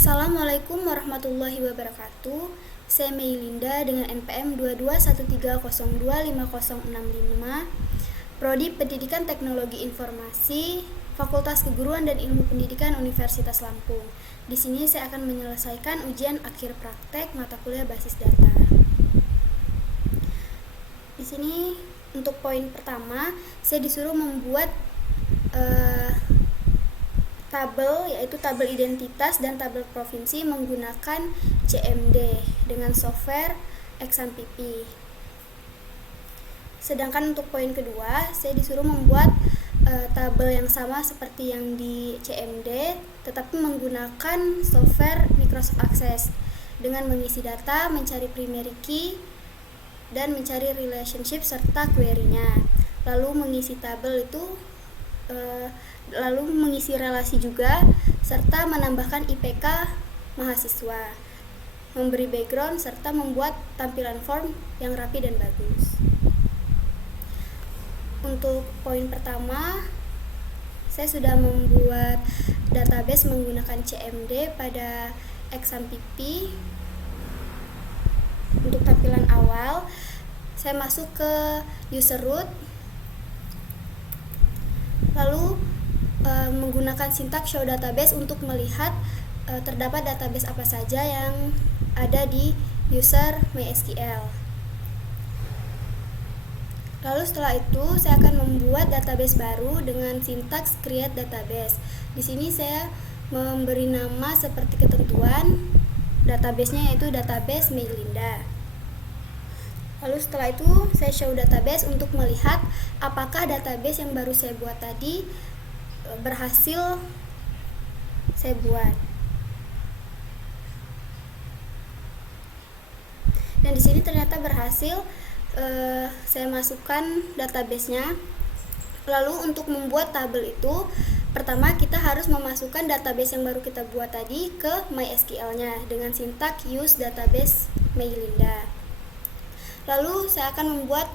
Assalamualaikum warahmatullahi wabarakatuh. Saya Meilinda dengan NPM 2213025065, Prodi Pendidikan Teknologi Informasi, Fakultas Keguruan dan Ilmu Pendidikan Universitas Lampung. Di sini saya akan menyelesaikan ujian akhir praktek mata kuliah basis data. Di sini untuk poin pertama, saya disuruh membuat tabel, yaitu tabel identitas dan tabel provinsi menggunakan CMD dengan software XAMPP. Sedangkan untuk poin kedua, saya disuruh membuat tabel yang sama seperti yang di CMD, tetapi menggunakan software Microsoft Access dengan mengisi data, mencari primary key, dan mencari relationship serta query-nya. Lalu mengisi tabel itu lalu mengisi relasi juga, serta menambahkan IPK mahasiswa, memberi background, serta membuat tampilan form yang rapi dan bagus. Untuk poin pertama, saya sudah membuat database menggunakan CMD pada XAMPP. Untuk tampilan awal, saya masuk ke user root, lalu menggunakan sintaks show database untuk melihat terdapat database apa saja yang ada di user MySQL. Lalu setelah itu saya akan membuat database baru dengan sintaks create database. Di sini saya memberi nama seperti ketentuan databasenya, yaitu database Meilinda. Lalu setelah itu saya show database untuk melihat apakah database yang baru saya buat tadi berhasil saya buat. Dan di sini ternyata berhasil. Saya masukkan databasenya. Lalu untuk membuat tabel itu, pertama kita harus memasukkan database yang baru kita buat tadi ke MySQL-nya dengan sintaks use database Meilinda. Lalu saya akan membuat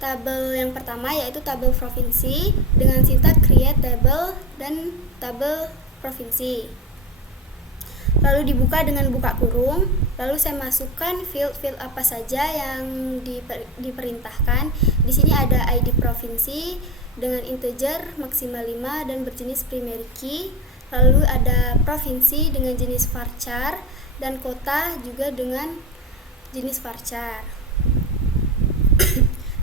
tabel yang pertama, yaitu tabel provinsi dengan sintaks create table dan tabel provinsi. Lalu dibuka dengan buka kurung, lalu saya masukkan field apa saja yang diperintahkan. Di sini ada ID provinsi dengan integer maksimal 5 dan berjenis primary key. Lalu ada provinsi dengan jenis varchar dan kota juga dengan jenis varchar.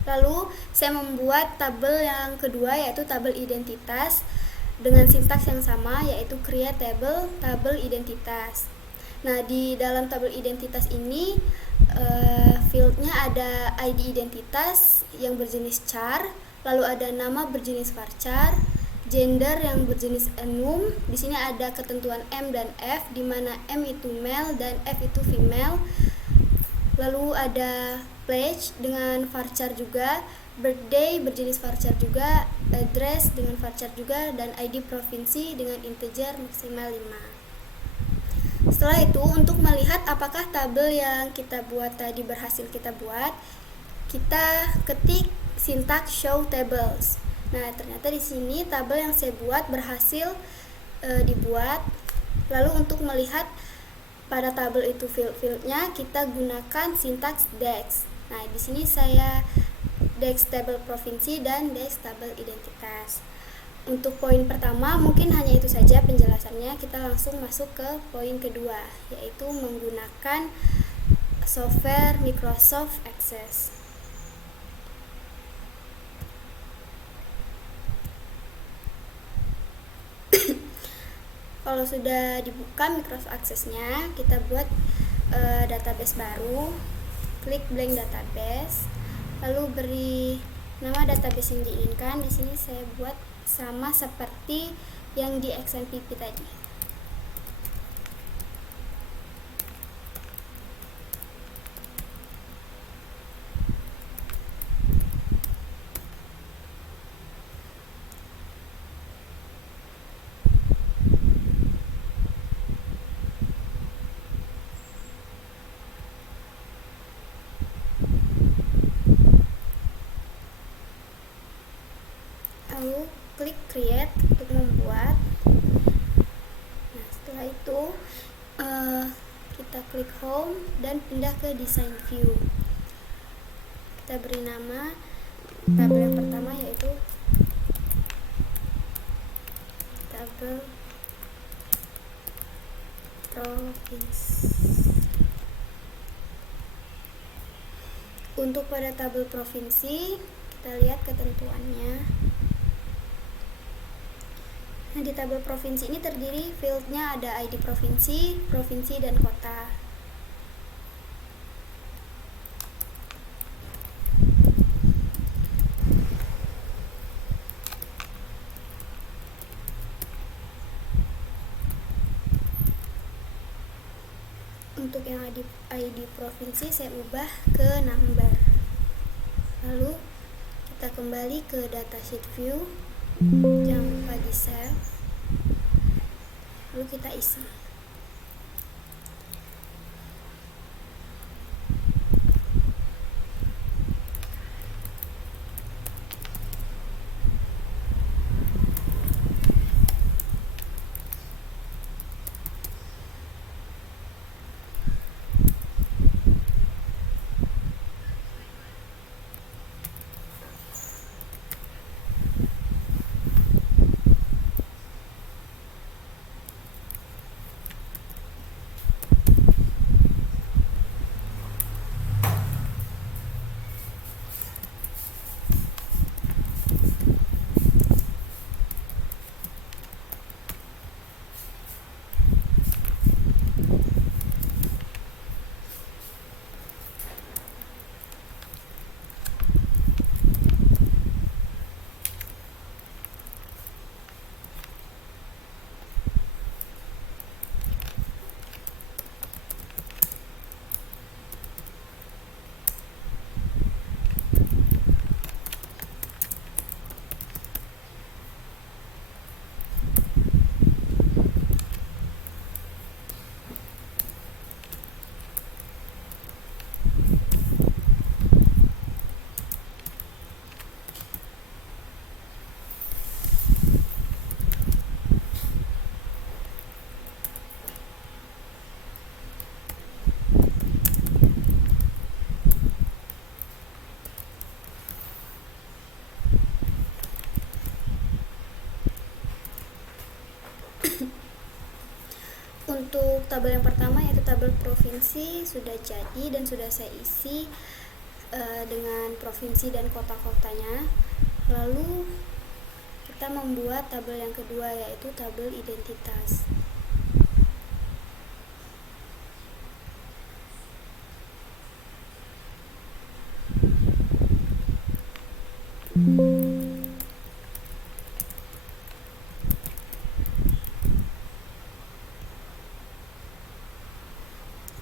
Lalu saya membuat tabel yang kedua, yaitu tabel identitas dengan sintaks yang sama, yaitu create table tabel identitas. Nah, di dalam tabel identitas ini fieldnya ada ID identitas yang berjenis char, lalu ada nama berjenis varchar, gender yang berjenis enum. Di sini ada ketentuan M dan F, di mana M itu male dan F itu female. Lalu ada pledge dengan varchar juga, birthday berjenis varchar juga, address dengan varchar juga, dan ID provinsi dengan integer maksimal 5. Setelah itu, untuk melihat apakah tabel yang kita buat tadi berhasil kita buat, kita ketik sintaks show tables. Nah, ternyata di sini tabel yang saya buat berhasil dibuat. Lalu untuk melihat pada tabel itu field-fieldnya, kita gunakan sintaks dex. Nah, di sini saya dex tabel provinsi dan dex tabel identitas. Untuk poin pertama mungkin hanya itu saja penjelasannya. Kita langsung masuk ke poin kedua, yaitu menggunakan software Microsoft Access. Kalau sudah dibuka Microsoft Access-nya, kita buat database baru. Klik blank database, lalu beri nama database yang diinginkan. Di sini saya buat sama seperti yang di XAMPP tadi. Lalu klik create untuk membuat. Nah, setelah itu kita klik home dan pindah ke design view. Kita beri nama tabel yang pertama yaitu tabel provinsi. Untuk pada tabel provinsi, kita lihat ketentuannya. Nah, di tabel provinsi ini terdiri fieldnya ada ID provinsi, provinsi, dan kota. Untuk yang ID provinsi saya ubah ke number. Lalu kita kembali ke datasheet view, jangan lupa di save, lalu kita isi. Untuk tabel yang pertama yaitu tabel provinsi sudah jadi dan sudah saya isi dengan provinsi dan kota-kotanya. Lalu kita membuat tabel yang kedua yaitu tabel identitas.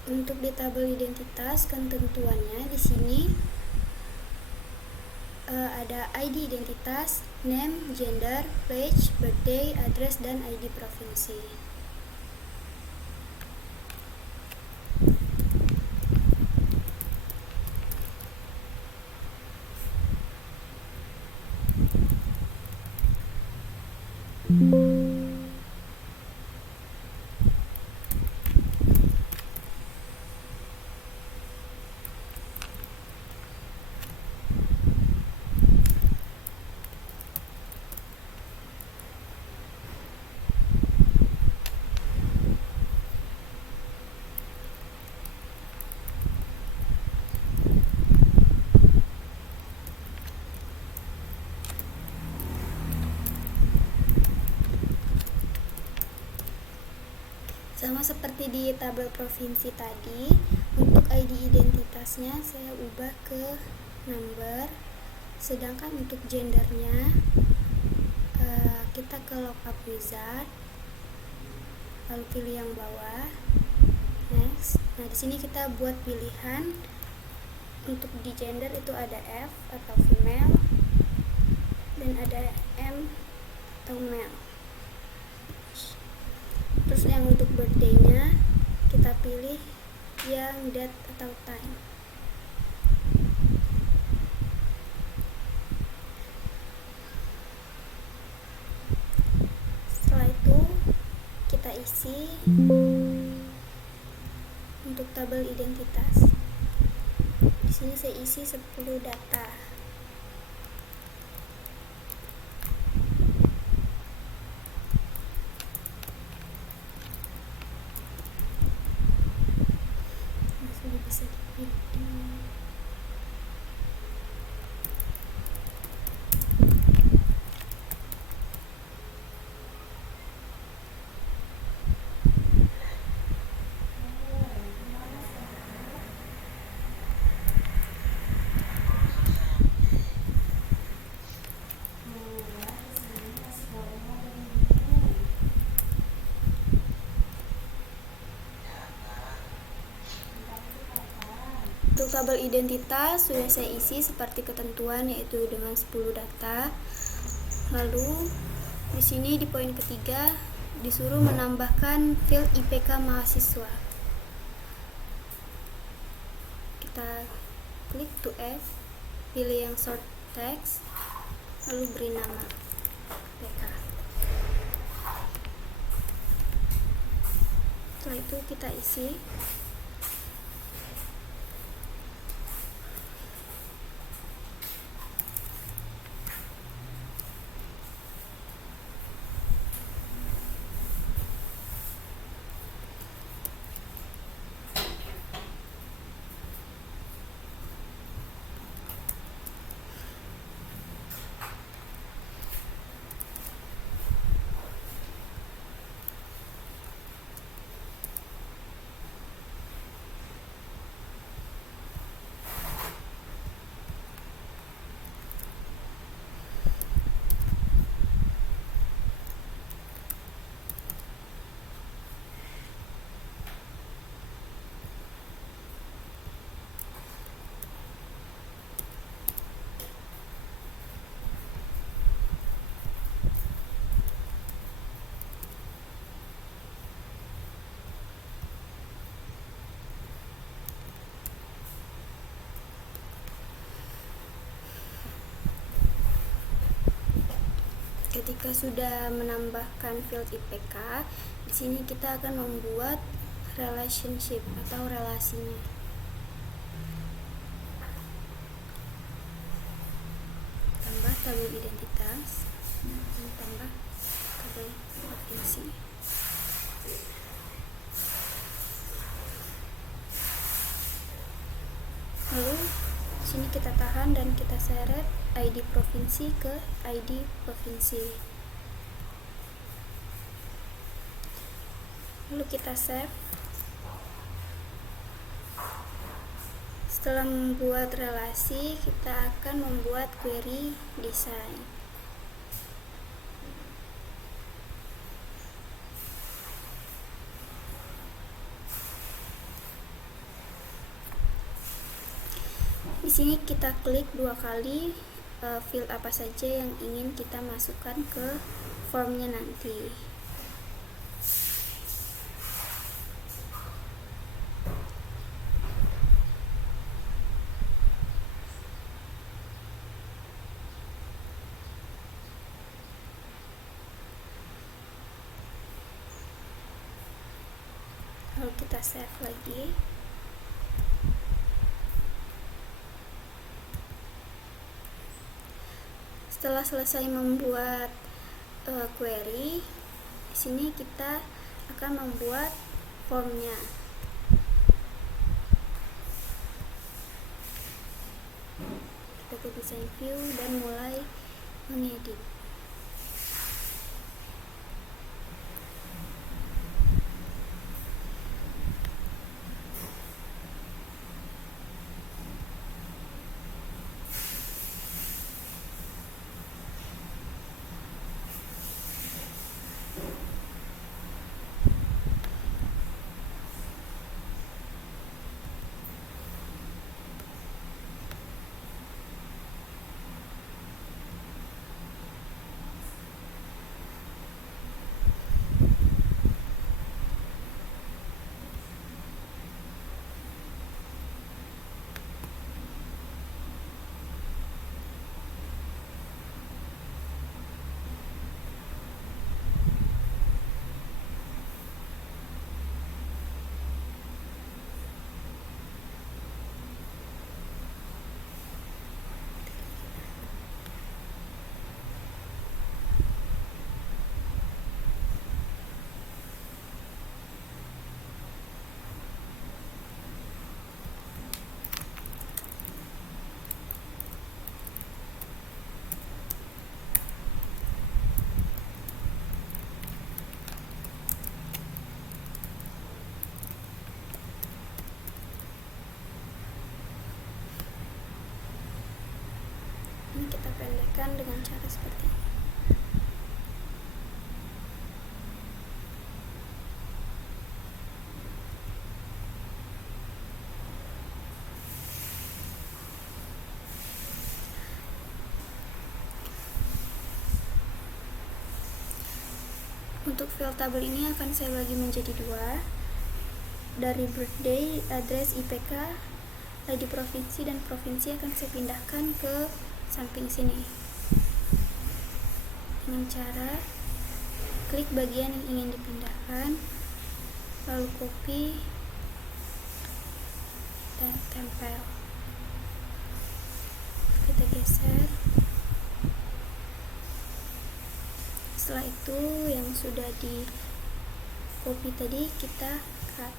Untuk di tabel identitas ketentuannya di sini ada ID identitas, name, gender, place, birthday, address, dan ID provinsi. Sama seperti di tabel provinsi tadi, untuk ID identitasnya saya ubah ke number, sedangkan untuk gendernya kita ke lookup wizard, lalu pilih yang bawah, next. Nah, di sini kita buat pilihan. Untuk di gender itu ada F atau female dan ada M atau male. Terus yang untuk birthday-nya kita pilih yang date atau time. Setelah itu kita isi tabel identitas. Di sini saya isi 10 data. Sudah bisa dipilih. Untuk tabel identitas sudah saya isi seperti ketentuan, yaitu dengan 10 data. Lalu di sini di poin ketiga disuruh menambahkan field IPK mahasiswa. Kita klik to add, pilih yang short text, lalu beri nama IPK. Setelah itu kita isi. Ketika sudah menambahkan field IPK, di sini kita akan membuat relationship atau relasinya. Tambah tabel identitas, tambah tabel provinsi. Lalu sini kita tahan dan kita seret ID provinsi ke ID provinsi. Lalu kita save. Setelah membuat relasi, kita akan membuat query design. Di sini kita klik 2 kali field apa saja yang ingin kita masukkan ke formnya nanti. Lalu kita save lagi. Setelah selesai membuat query, di sini kita akan membuat formnya. Kita ke design view dan mulai mengedit. selesaikan dengan cara seperti ini. Untuk file tabel ini akan saya bagi menjadi dua, dari birthday, address, IPK, ID provinsi, dan provinsi akan saya pindahkan ke samping sini dengan cara klik bagian yang ingin dipindahkan, lalu copy dan tempel. Kita geser. Setelah itu yang sudah di copy tadi kita cut.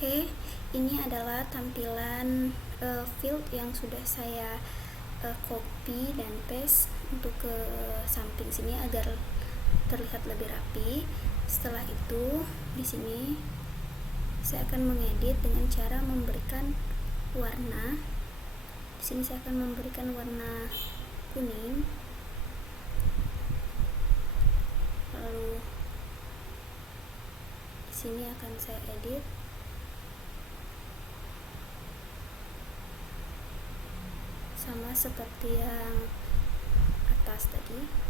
Oke, ini adalah tampilan field yang sudah saya copy dan paste untuk ke samping sini agar terlihat lebih rapi. Setelah itu di sini saya akan mengedit dengan cara memberikan warna. Di sini saya akan memberikan warna kuning. Lalu di sini akan saya edit sama seperti yang atas tadi.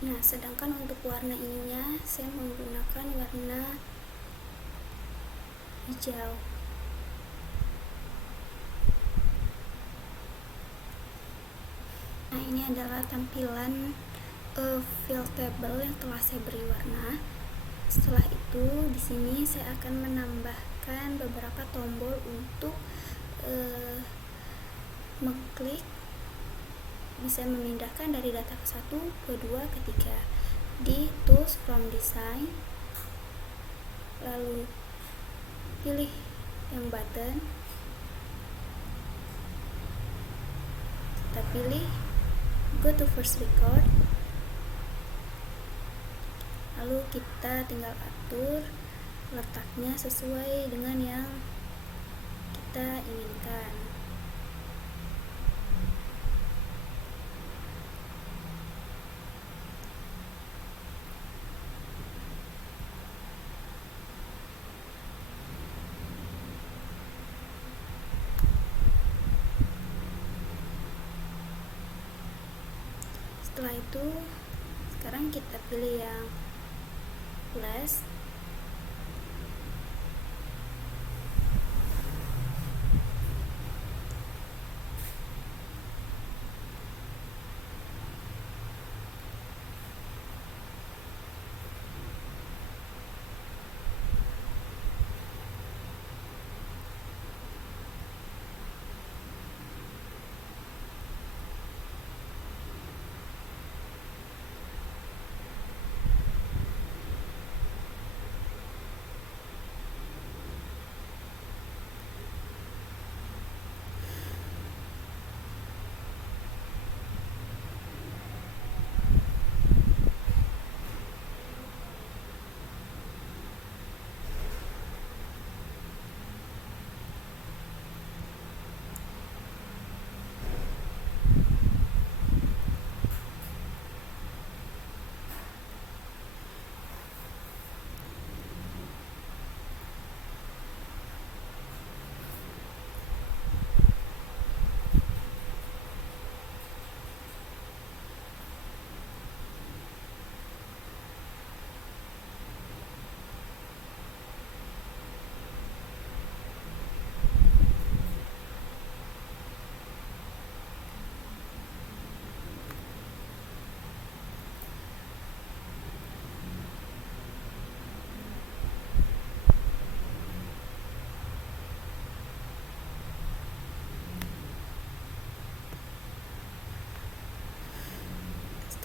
Nah, sedangkan untuk warna ininya saya menggunakan warna hijau. Nah, ini adalah tampilan fill table yang telah saya beri warna. Setelah itu di sini saya akan menambahkan beberapa tombol untuk mengklik, bisa memindahkan dari data ke 1, ke 2, ke 3 di tools from design, lalu pilih yang button, kita pilih go to first record, lalu kita tinggal atur letaknya sesuai dengan yang kita inginkan. Setelah itu sekarang kita pilih yang plus,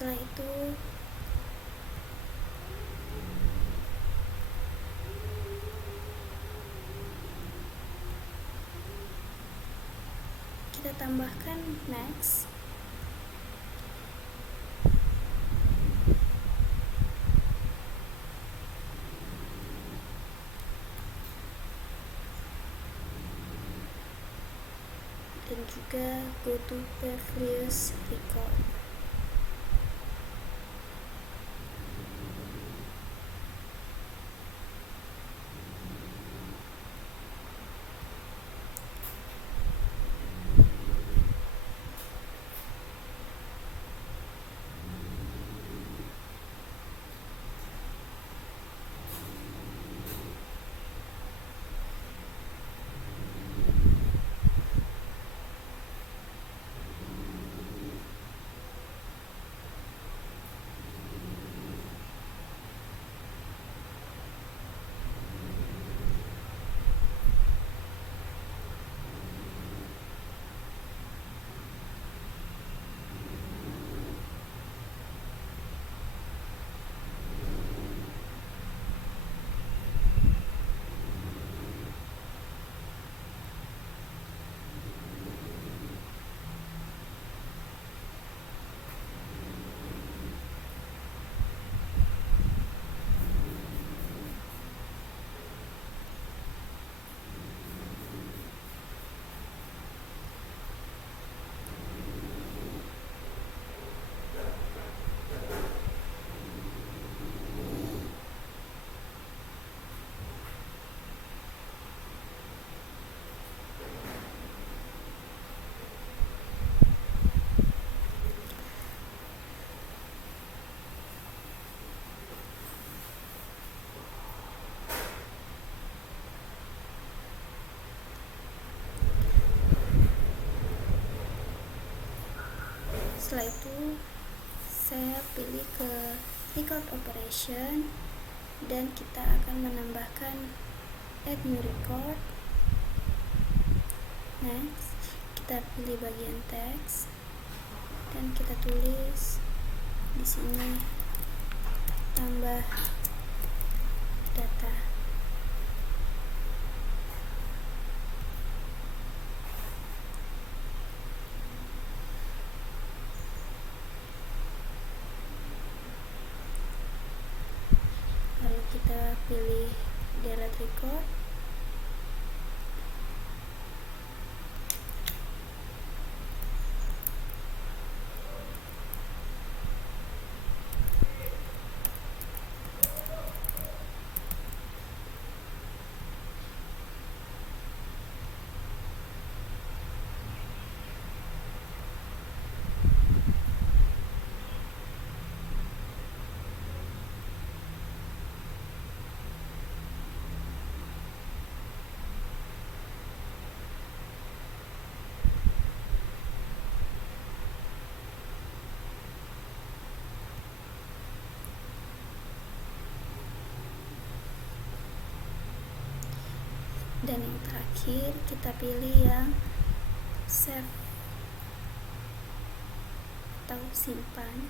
Setelah itu kita tambahkan next. Dan juga go to previous record. Setelah itu saya pilih ke record operation dan kita akan menambahkan add new record. Next, kita pilih bagian teks dan kita tulis di sini tambah data. Lalu kita pilih delete record. Dan yang terakhir kita pilih yang save atau simpan.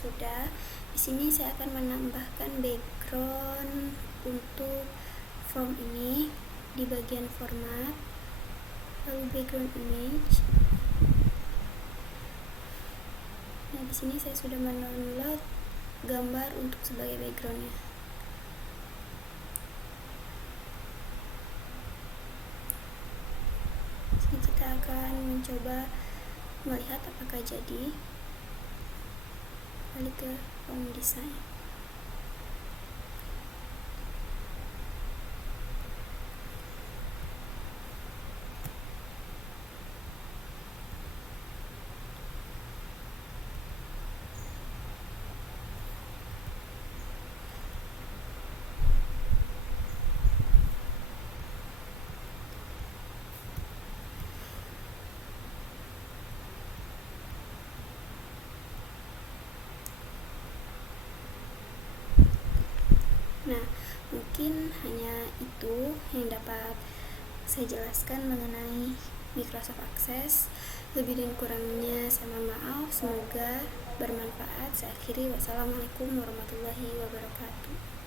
Sudah, di sini saya akan menambahkan background untuk form ini di bagian format, lalu background image. Nah, di sini saya sudah mendownload gambar untuk sebagai backgroundnya. Di sini kita akan mencoba melihat apakah jadi. Balik ke form design. itu yang dapat saya jelaskan mengenai Microsoft Access. Lebih dan kurangnya saya mohon maaf, semoga bermanfaat. Saya akhiri, wassalamualaikum warahmatullahi wabarakatuh.